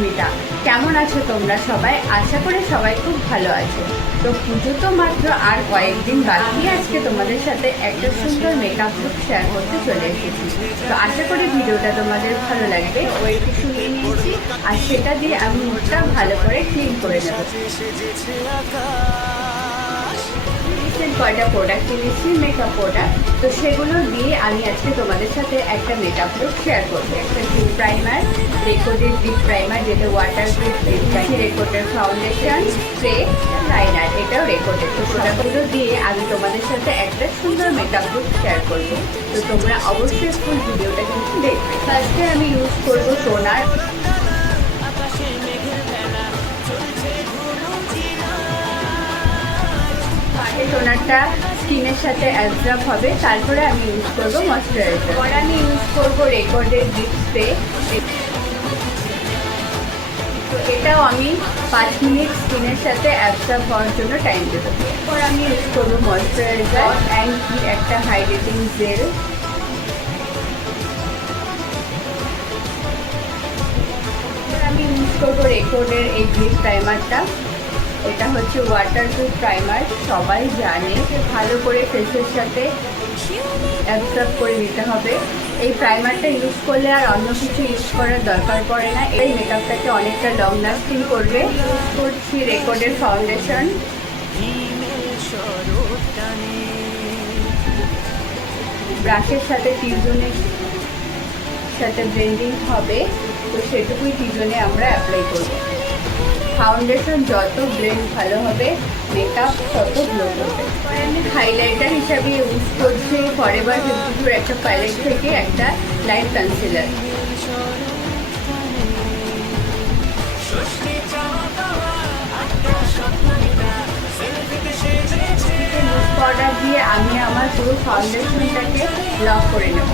সুস্মিতা। কেমন আছো তোমরা সবাই? আশা করি সবাই খুব ভালো আছে। তো পুজো তো মাত্র আর কয়েকদিন বাকি। আজকে তোমাদের সাথে একটা সুন্দর মেকআপ লুক শেয়ার করতে চলে এসেছি। তো আশা করি ভিডিওটা তোমাদের ভালো লাগবে। ওই টিস্যু নিয়ে নিয়েছি আর সেটা দিয়ে আমি মুখটা ভালো করে ক্লিন করে নেব। কয়টা প্রোডাক্ট কিনেছি, মেকআপ প্রোডাক্ট, তো সেগুলো দিয়ে আমি আজকে তোমাদের সাথে একটা মেকআপ লুক শেয়ার করবো। একটা ডিপ প্রাইমার, রেকর্ডের ডিপ প্রাইমার, যেটা ওয়াটার প্রুফ, রেকর্ডের ফাউন্ডেশন, স্প্রে, লাইনার, এটাও রেকর্ডের। তো প্রোডাক্টগুলো দিয়ে আমি তোমাদের সাথে একটা সুন্দর মেকআপ লুক শেয়ার করবো। তো তোমরা অবশ্যই ফুল ভিডিওটা কিন্তু দেখবে। ফার্স্টে আমি ইউজ করবো টোনার। টোনারটা স্কিনের সাথে অ্যাবজর্ব হবে। তারপরে আমি ইউজ করবো ময়শ্চারাইজার। পরে আমি ইউজ করবো রেকর্ডের ডিপ স্প্রে। তো এটাও আমি 5 মিনিট স্কিনের সাথে অ্যাবজর্ব হওয়ার জন্য টাইম দেবো। এরপর আমি ইউজ করবো ময়শ্চারাইজার অ্যান্ড একটা হাইড্রেটিং জেল। আমি ইউজ করবো রেকর্ডের এই গ্লিপ প্রাইমারটা। এটা হচ্ছে ওয়াটারপ্রুফ প্রাইমার, সবাই জানে। ভালো করে ফেসের সাথে অ্যাবজর্ব করে নিতে হবে। এই প্রাইমারটা ইউজ করলে আর অন্য কিছু ইউজ করার দরকার পড়ে না। এই মেকআপটাকে অনেকটা লং লাস্টিং করবে। ইউজ করছি রেকর্ডের ফাউন্ডেশন। ব্রাশের সাথে টিজনের সাথে ব্লেন্ডিং হবে, তো সেটুকুই টিজনে আমরা অ্যাপ্লাই করব। ফাউন্ডেশন যত ব্লেন্ড ভালো হবে, মেকআপ তত গ্লো করবে। আমি হাইলাইটার হিসাবে ইউজ করছি ফরএভার 52 একটা প্যালেট থেকে একটা লাইট কনসিলার। পাউডার দিয়ে আমি আমার পুরো ফাউন্ডেশনটাকে লক করে নেব।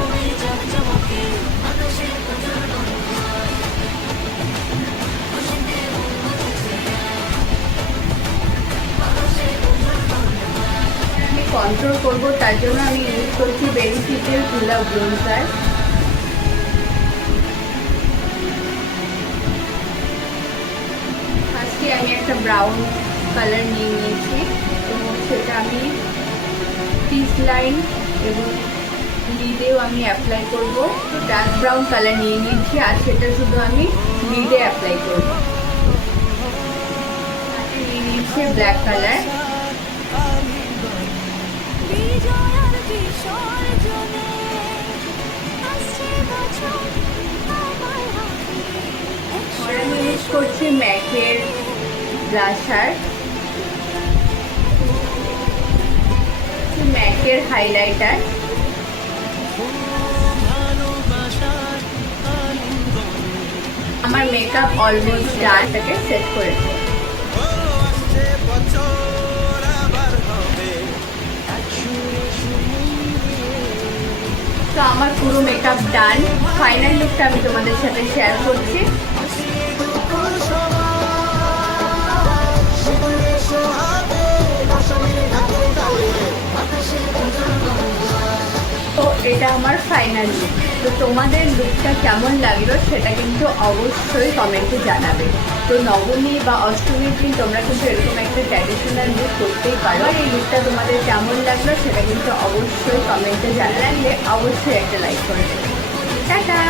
কন্ট্রোল করবো, তার জন্য আমি ইউজ করছি বেনিফিটের তুলা ব্রোঞ্জার। ফার্স্টে আমি একটা ব্রাউন কালার নিয়ে নিয়েছি, তো সেটা আমি পিস লাইন এবং লিডেও আমি অ্যাপ্লাই করবো। তো ডার্ক ব্রাউন কালার নিয়ে নিয়েছি আর সেটা শুধু আমি লিডে অ্যাপ্লাই করবো। নিয়ে নিয়েছি ব্ল্যাক কালার। আমি ইউজ করছি ম্যাকের ব্লাশার, ম্যাকের হাইলাইটার। আমার মেকআপ অলমোস্ট ডান, এটাকে সেট করেছি। তো আমার পুরো মেকআপ ডান। ফাইনাল লুকটা আমি তোমাদের সাথে শেয়ার করছি। তো এটা আমার ফাইনাল লুক। তো তোমাদের লুকটা কেমন লাগলো সেটা কিন্তু অবশ্যই কমেন্টে জানাবে। তো নবমী বা অষ্টমীর দিন তোমরা কিন্তু এরকম একটা ট্র্যাডিশনাল লুক করতেই পারো। আর এই লুকটা তোমাদের কেমন লাগলো সেটা কিন্তু অবশ্যই কমেন্টে জানালে অবশ্যই একটা লাইক করে দেবে। টাটা।